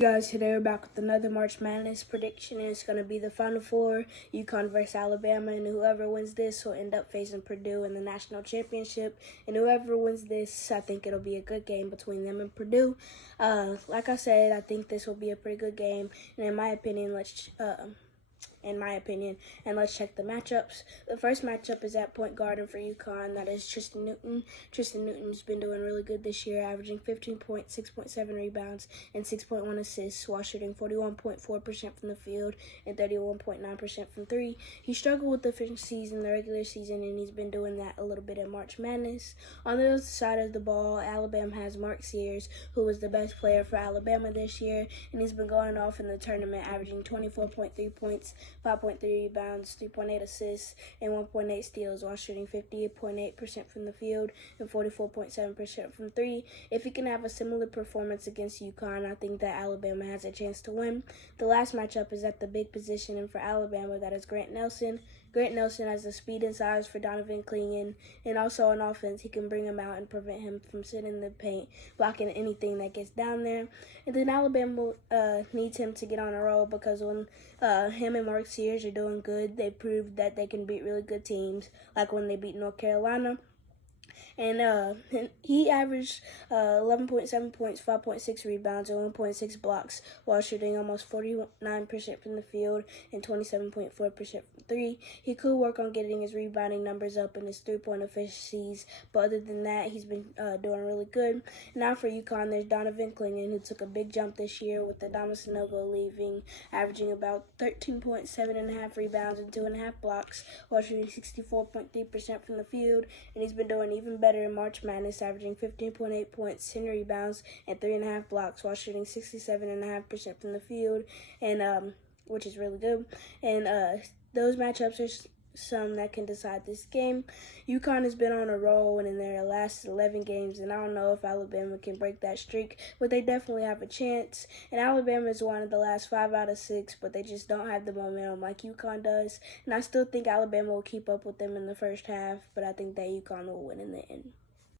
Guys, today we're back with another March Madness prediction, and it's going to be the Final Four, UConn versus Alabama, and whoever wins this will end up facing Purdue in the national championship, and whoever wins this, I think it'll be a good game between them and Purdue. Like I said, I think this will be a pretty good game, and in my opinion, let's check the matchups. The first matchup is at point guard for UConn. That is Tristan Newton. Tristan Newton's been doing really good this year, averaging 15 points, 6.7 rebounds, and 6.1 assists while shooting 41.4% from the field and 31.9% from three. He struggled with efficiencies in the regular season, and he's been doing that a little bit in March Madness. On the other side of the ball, Alabama has Mark Sears, who was the best player for Alabama this year, and he's been going off in the tournament, averaging 24.3 points, 5.3 rebounds, 3.8 assists, and 1.8 steals while shooting 58.8% from the field and 44.7% from three. If he can have a similar performance against UConn, I think that Alabama has a chance to win. The last matchup is at the big position, and for Alabama, that is Grant Nelson. Grant Nelson has the speed and size for Donovan Clingan, and also on offense, he can bring him out and prevent him from sitting in the paint, blocking anything that gets down there. And then Alabama needs him to get on a roll, because when him and Mark Sears are doing good, they proved that they can beat really good teams, like when they beat North Carolina. And he averaged 11.7 points, 5.6 rebounds, and 1.6 blocks while shooting almost 49% from the field and 27.4% from three. He could work on getting his rebounding numbers up and his three-point efficiencies, but other than that, he's been doing really good. Now for UConn, there's Donovan Clingan, who took a big jump this year with the Adama Sanogo leaving, averaging about 13.7 rebounds and 2.5 blocks while shooting 64.3% from the field, and he's been doing even better in March Madness, averaging 15.8 points, 10 rebounds, and 3.5 blocks while shooting 67.5% from the field, and which is really good. And those matchups are some that can decide this game. UConn has been on a roll in their last 11 games, and I don't know if Alabama can break that streak, but they definitely have a chance. And Alabama has won the last 5 out of 6, but they just don't have the momentum like UConn does. And I still think Alabama will keep up with them in the first half, but I think that UConn will win in the end.